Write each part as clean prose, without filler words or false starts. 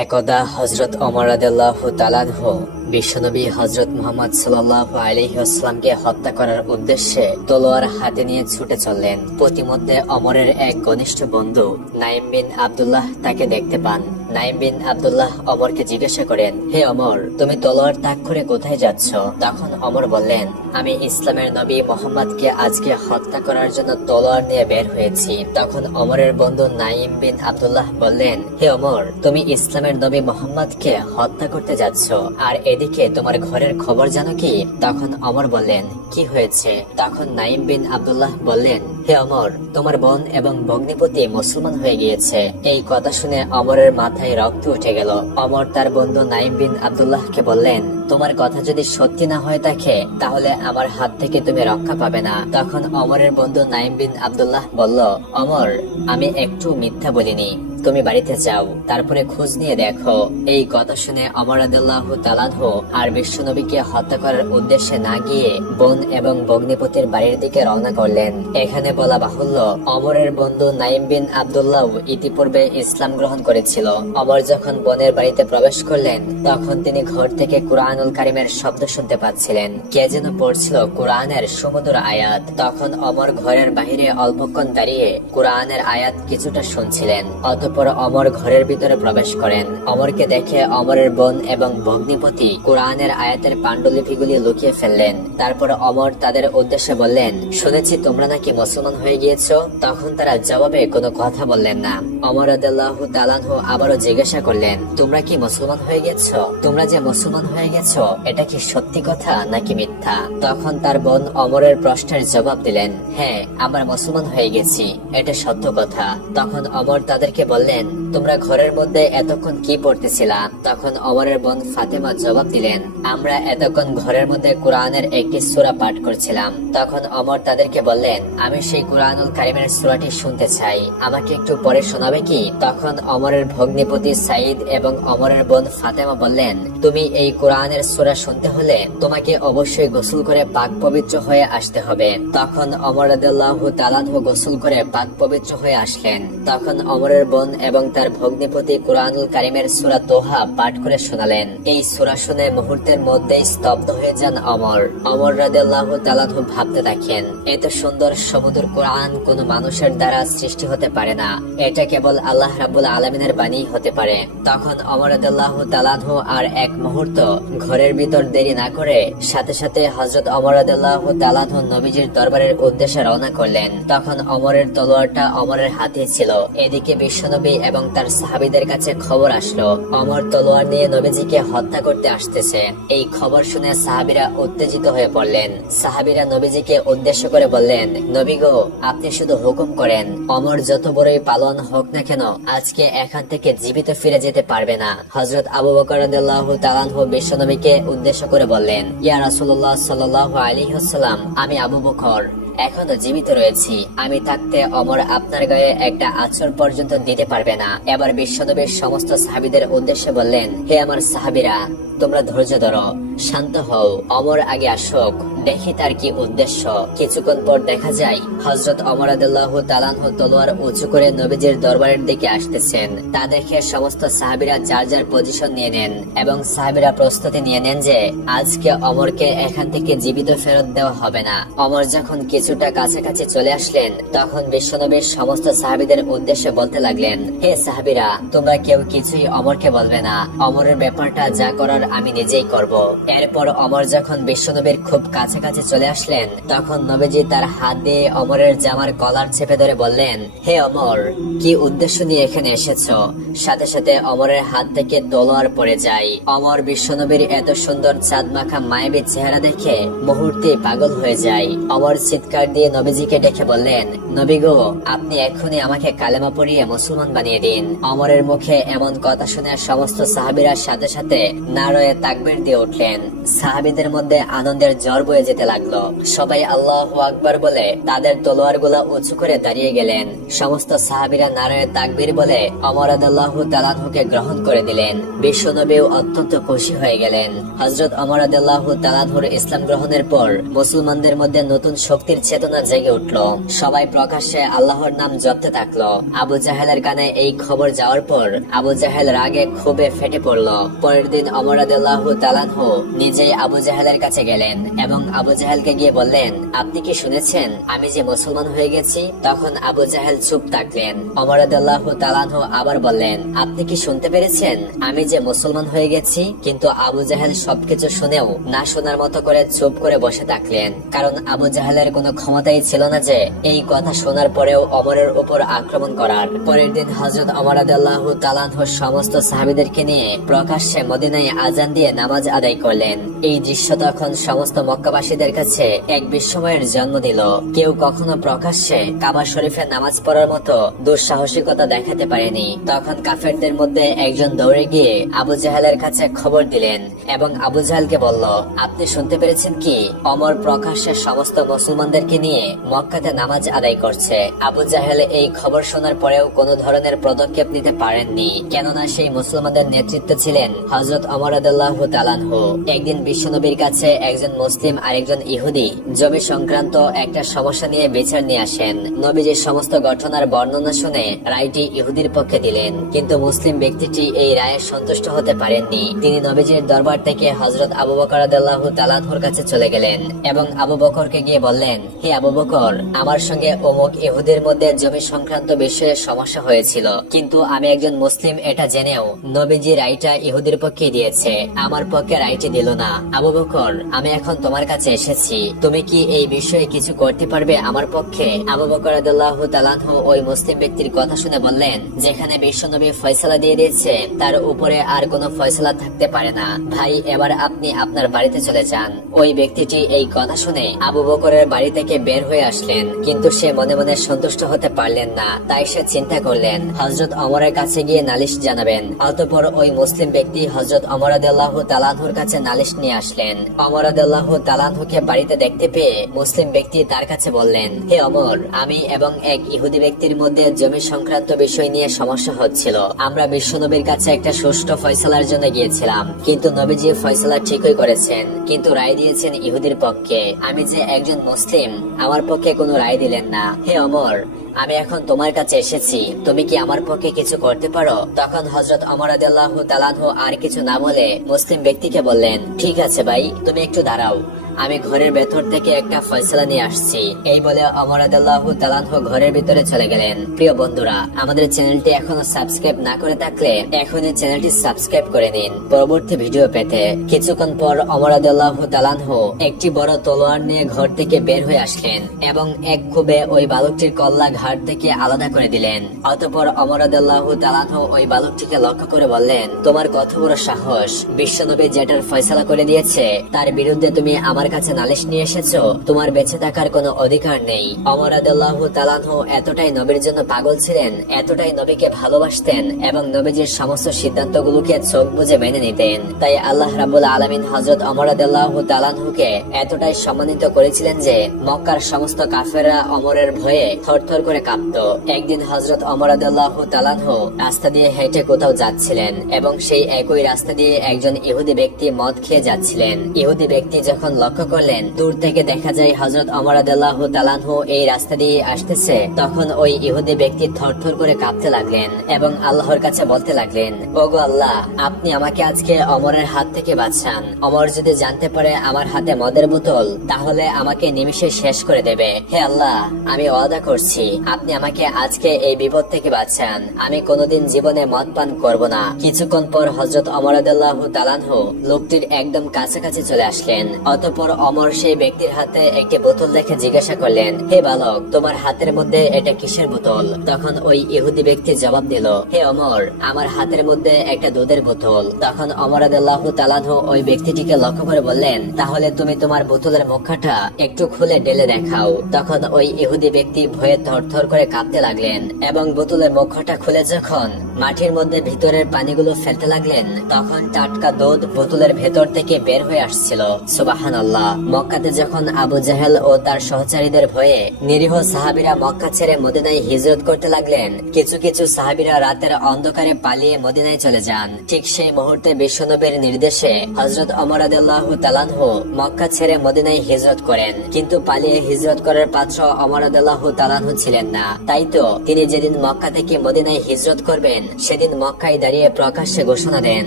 একদা হযরত ওমর রাদিয়াল্লাহু তাআলা আনহু বিশ্বনবী হযরত মুহাম্মদ সাল্লাল্লাহু আলাইহি ওয়াসাল্লামকে হত্যা করার উদ্দেশ্যে তলোয়ার হাতে নিয়ে ছুটে চললেন। প্রতিমধ্যে ওমরের এক ঘনিষ্ঠ বন্ধু নাঈম বিন আব্দুল্লাহ তাকে দেখতে পান। নাঈম বিন আব্দুল্লাহ ওমরকে জিজ্ঞাসা করেন, হে ওমর, তুমি তলোয়ার তাক করে কোথায় যাচ্ছ? তখন ওমর বললেন, আমি ইসলামের নবী মুহাম্মদকে আজকে হত্যা করার জন্য তলোয়ার নিয়ে বের হয়েছি। তখন ওমরের বন্ধু নাঈম বিন আব্দুল্লাহ বললেন, হে ওমর, তুমি ইসলামের নবী মুহাম্মদকে হত্যা করতে যাচ্ছ, আর এদিকে তোমার ঘরের খবর জানো কি? তখন ওমর বললেন, কি হয়েছে? তখন নাঈম বিন আব্দুল্লাহ বললেন, হে ওমর, তোমার বোন এবং ভগ্নিপতি মুসলমান হয়ে গিয়েছে। এই কথা শুনে ওমরের মাথায় রক্ত উঠে গেল। ওমর তার বন্ধু নাঈম বিন আব্দুল্লাহকে বললেন, তোমার কথা যদি সত্যি না হয়ে থাকে তাহলে আমার হাত থেকে তুমি রক্ষা পাবে না। তখন ওমরের বন্ধু নাঈম বিন আব্দুল্লাহ বলল, ওমর, আমি একটু মিথ্যা বলিনি, তুমি বাড়িতে যাও, তারপরে খোঁজ নিয়ে দেখো। এই কথা শুনে ওমর রাদিয়াল্লাহু তাআলা আনহু আর বিশ্বনবীকে হত্যা করার উদ্দেশ্যে না গিয়ে বোন এবং ভগ্নিপতির বাড়ির দিকে রওনা করলেন। এখানে বলা বাহুল্য, ওমরের বন্ধু নাঈম বিন আব্দুল্লাহ ইতিপূর্বে ইসলাম গ্রহণ করেছিল। ওমর যখন বোনের বাড়িতে প্রবেশ করলেন তখন তিনি ঘর থেকে কুরআনুল কারীমের শব্দ শুনতে পাচ্ছিলেন। কে যেন পড়ছিল কুরআনের সুমধুর আয়াত। তখন ওমর ঘরের বাহিরে অল্পক্ষণ দাঁড়িয়ে কুরআনের আয়াত কিছুটা শুনছিলেন। অতঃপর ওমর ঘরের ভিতরে প্রবেশ করেন। ওমরকে দেখে ওমরের বোন এবং ভগ্নিপতি কুরআনের আয়াতের পাণ্ডুলিপিগুলি লুকিয়ে ফেললেন। তারপর ওমর তাদের উদ্দেশ্যে বললেন, শুনেছি তোমরা নাকি মুসলমান হয়ে গিয়েছো। তখন তারা জবাবে কোনো কথা বললেন না। ওমর রাদিয়াল্লাহু তাআলা আনহু আবারও জিজ্ঞাসা করলেন, তোমরা কি মুসলমান হয়ে গেছো? তোমরা যে মুসলমান হয়ে গেছো, এটা কি সত্যি কথা নাকি মিথ্যা? তখন তার বোন ওমরের প্রশ্নের জবাব দিলেন, হ্যাঁ, আমরা মুসলমান হয়ে গেছি, এটা সত্য কথা। তখন ওমর তাদেরকে বললেন, তোমরা ঘরের মধ্যে এতক্ষণ কি পড়তেছিলা? তখন ওমরের বোন ফাতেমা জবাব দিলেন, আমরা এতক্ষণ ঘরের মধ্যে কুরআনের একটি সূরা পাঠ করছিলাম। তখন ওমর তাদেরকে বললেন, আমি সেই কুরআনুল কারীমের সূরাটি শুনতে চাই, আমাকে একটু পড়ে শোনাবে কি? তখন ওমরের ভগ্নিপতি সাঈদ এবং ওমরের বোন ফাতেমা বললেন, তুমি এই কুরআনের সূরা শুনতে হলে তোমাকে অবশ্যই গোসল করে পাক পবিত্র হয়ে আসতে হবে। তখন ওমর রাদিয়াল্লাহু তাআলা আনহু গোসল করে পাক পবিত্র হয়ে আসলেন। তখন ওমরের বোন এবং তার ভগ্নিপতি কুরআনুল কারীমের সূরা তোহা পাঠ করে শোনালেন। এই সূরা শুনে মুহূর্তের মধ্যেই স্তব্ধ হয়ে যান ওমর। ওমর রাদিয়াল্লাহু তাআলা আনহু ভাবতে থাকেন, এত সুন্দর সমুদ্র কুরআন কোনো মানুষের দ্বারা সৃষ্টি হতে পারে না, এটা কেবল আল্লাহ রাব্বুল আলামিনের বাণী হতে পারে। তখন ওমর রাদিয়াল্লাহু তাআলা আনহু আর এক মুহূর্ত ঘরের ভিতর দেরি না করে সাথে সাথে হযরত ওমর রাদিয়াল্লাহু তাআলা আনহু নবীজির দরবারের উদ্দেশ্যে রওনা করলেন। তখন ওমরের তলোয়ারটা ওমরের হাতে ছিল। এদিকে বিশ্বনবী এবং তার সাহাবীদের কাছে খবর আসলো, ওমর তলোয়ার নিয়ে নবীজিকে হত্যা করতে আসতেছে। এই খবর শুনে সাহাবীরা উত্তেজিত হয়ে পড়লেন। সাহাবীরা নবীজিকে উদ্দেশ্য করে বললেন, নবী গো, আপনি শুধু হুকুম করেন, ওমর যত বড়ই পালন হোক না কেন আজকে এখান থেকে জীবিত ফিরে যেতে পারবে না। হযরত আবু বকর রাদিয়াল্লাহু তাআলা আনহু বিশ্বনবীকে উদ্দেশ্য করে বললেন, ইয়া রাসূলুল্লাহ সাল্লাল্লাহু আলাইহি ওয়াসাল্লাম, আমি আবু বকর এখনো জীবিত রয়েছি, আমি থাকতে ওমর আপনার গায়ে একটা আঁচড় পর্যন্ত দিতে পারবে না। এবার বিশ্বনবীর সমস্ত সাহাবীদের উদ্দেশ্যে বললেন, হে আমার সাহাবীরা, তোমরা ধৈর্য ধরো, শান্ত হও, ওমর আগে আসুক, দেখি তার কি উদ্দেশ্য। কিছুক্ষণ পর দেখা যায় হযরত ওমর রাদিয়াল্লাহু তাআলা আনহু তলোয়ার উঁচু করে নবীজির দরবারের দিকে আসতেছেন। তা দেখে সমস্ত সাহাবীরা যার যার পজিশন নিয়ে নেন এবং সাহাবীরা প্রস্তুতি নিয়ে নেন যে আজকে ওমরকে এখান থেকে জীবিত ফেরত দেওয়া হবে না। ওমর যখন কিছুটা কাছাকাছি চলে আসলেন তখন বিশ্বনবীর সমস্ত সাহাবীদের উদ্দেশ্যে বলতে লাগলেন, হে সাহাবীরা, তোমরা কেউ কিছুই ওমরকে বলবে না, ওমরের ব্যাপারটা যা করার আমি নিজেই করব। এরপর ওমর যখন বিশ্বনবীর খুব কাছাকাছি চলে আসলেন তখন নবীজি তার হাত দিয়ে ওমরের জামার কলার চেপে ধরে বললেন, হে ওমর, কি উদ্দেশ্য নিয়ে এখানে এসেছো? সাথে সাথে ওমরের হাত থেকে তলোয়ার পড়ে যায়। ওমর বিশ্বনবীর এত সুন্দর চাঁদ মাখা মায়াবী চেহারা দেখে মুহূর্তে পাগল হয়ে যায়। ওমর চিৎকার দিয়ে নবীজিকে ডেকে বললেন, নবী গো, আপনি এক্ষুনি আমাকে কালেমা পড়িয়ে মুসলমান বানিয়ে দিন। ওমরের মুখে এমন কথা শুনে সমস্ত সাহাবীরা সাথে সাথে নারায়ে তাকবীর দিয়ে উঠলেন। সাহাবীদের মধ্যে আনন্দের ঝড় বয়ে যেতে লাগলো। সবাই আল্লাহু আকবার বলে তাদের তলোয়ারগুলো উঁচু করে দাঁড়িয়ে গেলেন। সমস্ত সাহাবীরা নারায়ে তাকবীর বলে ওমর রাদিয়াল্লাহু তাআলা আনহুকে গ্রহণ করে দিলেন। বিশ্বনবীও অত্যন্ত খুশি হয়ে গেলেন। হযরত ওমর রাদিয়াল্লাহু তাআলা আনহুর ইসলাম গ্রহণের পর মুসলমানদের মধ্যে নতুন শক্তির চেতনা জেগে উঠল। সবাই প্রকাশ্যে আল্লাহর নাম জপতে থাকলো। আবু জাহেলের কানে এই খবর যাওয়ার পর আবু জাহেল রাগে ক্ষোভে ফেটে পড়ল। পরের দিন ওমর রাদিয়াল্লাহু তাআলা আনহু নিজেই আবু জাহেলের কাছে গেলেন এবং আবু জাহেলকে গিয়ে বললেন, আপনি কি শুনেছেন আমি যে মুসলমান হয়ে গেছি? তখন আবু জাহেল চুপ থাকলেন। ওমর রাদিয়াল্লাহু তাআলা আনহু আবার বললেন, আপনি কি শুনতে পেরেছেন আমি যে মুসলমান হয়ে গেছি? কিন্তু আবু জাহেল সবকিছু শুনেও না শোনার মতো করে চুপ করে বসে থাকলেন, কারণ আবু জাহেলের কোনো ক্ষমতাই ছিল না যে এই কথা শোনার পরেও ওমরের উপর আক্রমণ করার। পরের দিন হযরত ওমর রাদিয়াল্লাহু তাআলা আনহু সমস্ত সাহাবীদেরকে নিয়ে প্রকাশ্যে মদিনায় আযান দিয়ে নামাজ আদায় করলেন। এই দৃশ্য তখন সমস্ত মক্কাবাসীদের কাছে এক বিস্ময়ের জন্ম দিল। কেউ কখনো প্রকাশ্যে কাবা শরীফে নামাজ পড়ার মতো দুঃসাহসিকতা দেখাতে পারেনি। তখন কাফেরদের মধ্যে একজন দৌড়ে গিয়ে আবু জাহেলের কাছে খবর দিলেন এবং আবু জাহেলকে বলল, আপনি শুনতে পেরেছেন কি ওমর প্রকাশ্যে সমস্ত মুসলমানদেরকে নিয়ে মক্কাতে নামাজ আদায় করছে? আবু জাহেল এই খবর শোনার পরেও কোনো ধরনের পদক্ষেপ নিতে পারেননি, কেননা সেই মুসলমানদের নেতৃত্বে ছিলেন হযরত ওমর রাদিয়াল্লাহু তাআলা আনহু। একদিন বিশ্বনবীর কাছে একজন মুসলিম আর একজন ইহুদি জমি সংক্রান্ত একটা সমস্যা নিয়ে বিচার নিয়ে আসেন। নবীজির সমস্ত ঘটনার বর্ণনা শুনে রায়টি ইহুদির পক্ষে দিলেন, কিন্তু মুসলিম ব্যক্তিটি এই রায়ে সন্তুষ্ট হতে পারেননি। তিনি নবীজির দরবার থেকে হযরত আবু বকর রাদিয়াল্লাহু তাআলা আনহুর কাছে চলে গেলেন এবং আবু বকরকে গিয়ে বললেন, হে আবু বকর, আমার সঙ্গে অমুক ইহুদির মধ্যে জমি সংক্রান্ত বিষয়ে সমস্যা হয়েছিল, কিন্তু আমি একজন মুসলিম এটা জেনেও নবীজি রায়টা ইহুদির পক্ষে দিয়েছে, আমার পক্ষে রায়টি দিল না। আবু বকর, আমি এখন তোমার কাছে এসেছি, তুমি কি এই বিষয়ে কিছু করতে পারবে আমার পক্ষে? আবু বকর রাদিয়াল্লাহু তাআলা আনহু ওই মুসলিম ব্যক্তির কথা শুনে বললেন, যেখানে বিশ্বনবী ফয়সালা দিয়ে দিয়েছে তার উপরে আর কোনো ফয়সালা থাকতে পারে না। ভাই, এবার আপনি আপনার বাড়িতে চলে যান। ওই ব্যক্তিটি এই কথা শুনে আবু বকরের বাড়ি থেকে বের হয়ে আসলেন, কিন্তু সে মনে মনে সন্তুষ্ট হতে পারলেন না। তাই সে চিন্তা করলেন হযরত ওমরের কাছে গিয়ে নালিশ জানাবেন। অতঃপর ওই মুসলিম ব্যক্তি হযরত ওমর রাদিয়াল্লাহু তাআলা আনহুর কাছে নালিশ নিয়ে আসলেন। ওমর রাদিয়াল্লাহু তাআলা আনহুকে বাড়িতে দেখতে পেয়ে মুসলিম ব্যক্তি তার কাছে বললেন, হে ওমর, আমি এবং এক ইহুদি ব্যক্তির মধ্যে জমি সংক্রান্ত বিষয় নিয়ে সমস্যা হচ্ছিল। আমরা বিশ্বনবীর কাছে একটা সুষ্ঠু ফয়সালার জন্য গিয়েছিলাম, কিন্তু নবীজি ফয়সালা ঠিকই করেছেন, কিন্তু রায় দিয়েছেন ইহুদির পক্ষে। আমি যে একজন মুসলিম, আমার পক্ষে কোনো রায় দিলেন না। হে ওমর, আমি এখন তোমার কাছে এসেছি, তুমি কি আমার পক্ষে কিছু করতে পারো? তখন হযরত ওমর রাদিয়াল্লাহু তাআলা আনহু আর কিছু না বলে মুসলিম ব্যক্তিকে বললেন, ঠিক আছে ভাই, তুমি একটু দাঁড়াও, আমি ঘরের ভেতর থেকে একটা ফয়সালা নিয়ে আসছি। এই বলে ওমর রাদিয়াল্লাহু তাআলা আনহু ঘরের ভিতরে চলে গেলেন। প্রিয় বন্ধুরা, আমাদের চ্যানেলটি এখনো সাবস্ক্রাইব না করে থাকলে এখনই চ্যানেলটি সাবস্ক্রাইব করে নিন পরবর্তী ভিডিও পেতে। কিছুক্ষণ পর ওমর রাদিয়াল্লাহু তাআলা আনহু একটি বড় তলোয়ার নিয়ে ঘর থেকে বের হয়ে আসলেন এবং এক ক্ষোভে ওই বালকটির কল্লা ঘাট থেকে আলাদা করে দিলেন। অতঃপর ওমর রাদিয়াল্লাহু তাআলা আনহু ওই বালকটিকে লক্ষ্য করে বললেন, তোমার কত বড় সাহস, বিশ্বনবী যেটার ফয়সালা করে দিয়েছে তার বিরুদ্ধে তুমি আমার কাছে নালিশ নিয়ে এসেছো? তোমার বেঁচে থাকার কোনো অধিকার নেই। ওমর রাদিয়াল্লাহু তাআলা আনহু এতটাই নবীর জন্য পাগল ছিলেন, এতটাই নবীকে ভালোবাসতেন এবং নবীজির সমস্ত সিদ্ধান্তগুলোকে চোখ বুজে মেনে নিতেন। তাই আল্লাহ রাব্বুল আলামিন হযরত ওমর রাদিয়াল্লাহু তাআলা আনহুকে এতটাই সম্মানিত করেছিলেন যে মক্কার সমস্ত কাফেররা ওমরের ভয়ে থরথর করে কাঁপত। একদিন হযরত ওমর রাদিয়াল্লাহু তাআলা আনহু রাস্তা দিয়ে হেঁটে কোথাও যাচ্ছিলেন এবং সেই একই রাস্তা দিয়ে একজন ইহুদি ব্যক্তি মদ খেয়ে যাচ্ছিলেন। ইহুদি ব্যক্তি যখন লক্ষ্য করলেন দূর থেকে দেখা যায় হযরত ওমর রাদিয়াল্লাহু তাআলা আনহু এই রাস্তা দিয়ে আসতেছে, তখন ওই ইহুদি ব্যক্তি থরথর করে কাঁপতে লাগলেন এবং আল্লাহর কাছে বলতে লাগলেন, ওগো আল্লাহ, আপনি আমাকে আজকে ওমরের হাত থেকে বাঁচান। ওমর যদি জানতে পারে আমার হাতে মদের বোতল, তাহলে আমাকে নিমিষে শেষ করে দেবে। হে আল্লাহ, আমি ওয়াদা করছি আপনি আমাকে আজকে এই বিপদ থেকে বাঁচান, আমি কোনোদিন জীবনে মদ পান করব না। কিছুক্ষণ পর হযরত ওমর রাদিয়াল্লাহু তাআলা আনহু লোকটির একদম কাছাকাছি চলে আসলেন। অতঃপর ওমর সেই ব্যক্তির হাতে একটি বোতল দেখে জিজ্ঞাসা করলেন, হে বালক, তোমার হাতের মধ্যে এটা কিসের বোতল? তখন ওই ইহুদি ব্যক্তি জবাব দিল, হে ওমর, আমার হাতের মধ্যে একটা দুধের বোতল। তখন ওমর রাদিয়াল্লাহু তাআলা আনহু ওই ব্যক্তিটিকে লক্ষ্য করে বললেন, তাহলে তুমি তোমার বোতলের মুখটা একটু খুলে ঢেলে দেখাও। তখন ওই ইহুদি ব্যক্তি ভয়ে থরথর করে কাঁপতে লাগলেন এবং বোতলের মুখটা খুলে যখন মাটির মধ্যে ভিতরের পানিগুলো ফেলতে লাগলেন, তখন টাটকা দুধ বোতলের ভেতর থেকে বের হয়ে আসছিল। সুবহানাল্লাহ। সুবহানাল্লাহ। মক্কাতে যখন আবু জাহেল ও তার সহচারীদের ভয়ে নিরীহ সাহাবীরা মক্কা ছেড়ে মদিনায় হিজরত করতে লাগলেন, কিছু কিছু সাহাবীরা রাতের অন্ধকারে পালিয়ে মদিনায় চলে যান। ঠিক সেই মুহূর্তে বিশ্বনবীর নির্দেশে হযরত ওমর রাদিয়াল্লাহু তাআলা আনহু মক্কা ছেড়ে মদিনায় হিজরত করেন। কিন্তু পালিয়ে হিজরত করার পাত্র ওমর রাদিয়াল্লাহু তাআলা আনহু ছিলেন না। তাই তো তিনি যেদিন মক্কা থেকে মদিনায় হিজরত করবেন, সেদিন মক্কায় দাঁড়িয়ে প্রকাশ্যে ঘোষণা দেন,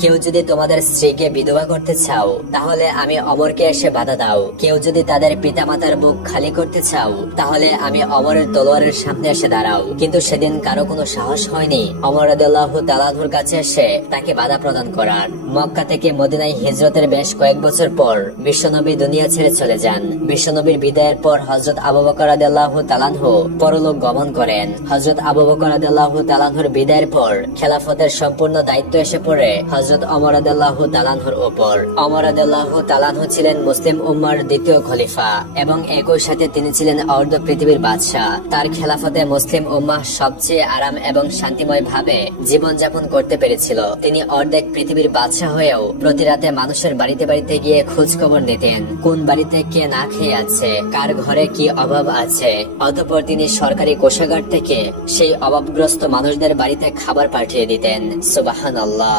কেউ যদি তোমাদের স্ত্রীকে বিধবা করতে চাও তাহলে আমি ওমরকে এসে বাধা দাও। কেউ যদি তাদের পিতামাতার বুক খালি করতে চাও তাহলে আমি ওমরের তলোয়ারের সামনে এসে দাঁড়াও। কিন্তু সেদিন কারো কোনো সাহস হয়নি ওমর রাদিয়াল্লাহু তাআলা আনহুর কাছে এসে তাকে বাধা প্রদান করার। মক্কা থেকে মদিনায় হিজরতের বেশ কয়েক বছর পর বিশ্বনবী দুনিয়া ছেড়ে চলে যান। বিশ্বনবীর বিদায়ের পর হযরত আবু বকর রাদিয়াল্লাহু তাআলা আনহু পরলোক গমন করেন। হযরত আবু বকর রাদিয়াল্লাহু তাআলা আনহুর বিদায়ের পর খেলাফতের সম্পূর্ণ দায়িত্ব এসে পড়ে হযরত ওমর রাদিয়াল্লাহু তাআলা আনহুর উপর। ওমর রাদিয়াল্লাহু তাআলা আনহু ছিলেন মুসলিম উম্মাহর দ্বিতীয় খলিফা এবং একই সাথে তিনি ছিলেন অর্ধ পৃথিবীর বাদশাহ। তার খেলাফতে মুসলিম উম্মাহ সবচেয়ে আরাম এবং শান্তিময় ভাবে জীবনযাপন করতে পেরেছিল। তিনি অর্ধেক পৃথিবীর বাদশাহ হয়েও প্রতি রাতে মানুষের বাড়িতে বাড়িতে গিয়ে খোঁজ খবর নিতেন, কোন বাড়িতে কে না খেয়ে আছে, কার ঘরে কি অভাব আছে। অতঃপর তিনি সরকারি কোষাগার থেকে সেই অভাবগ্রস্ত মানুষদের বাড়িতে খাবার পাঠিয়ে দিতেন। সুবহানাল্লাহ।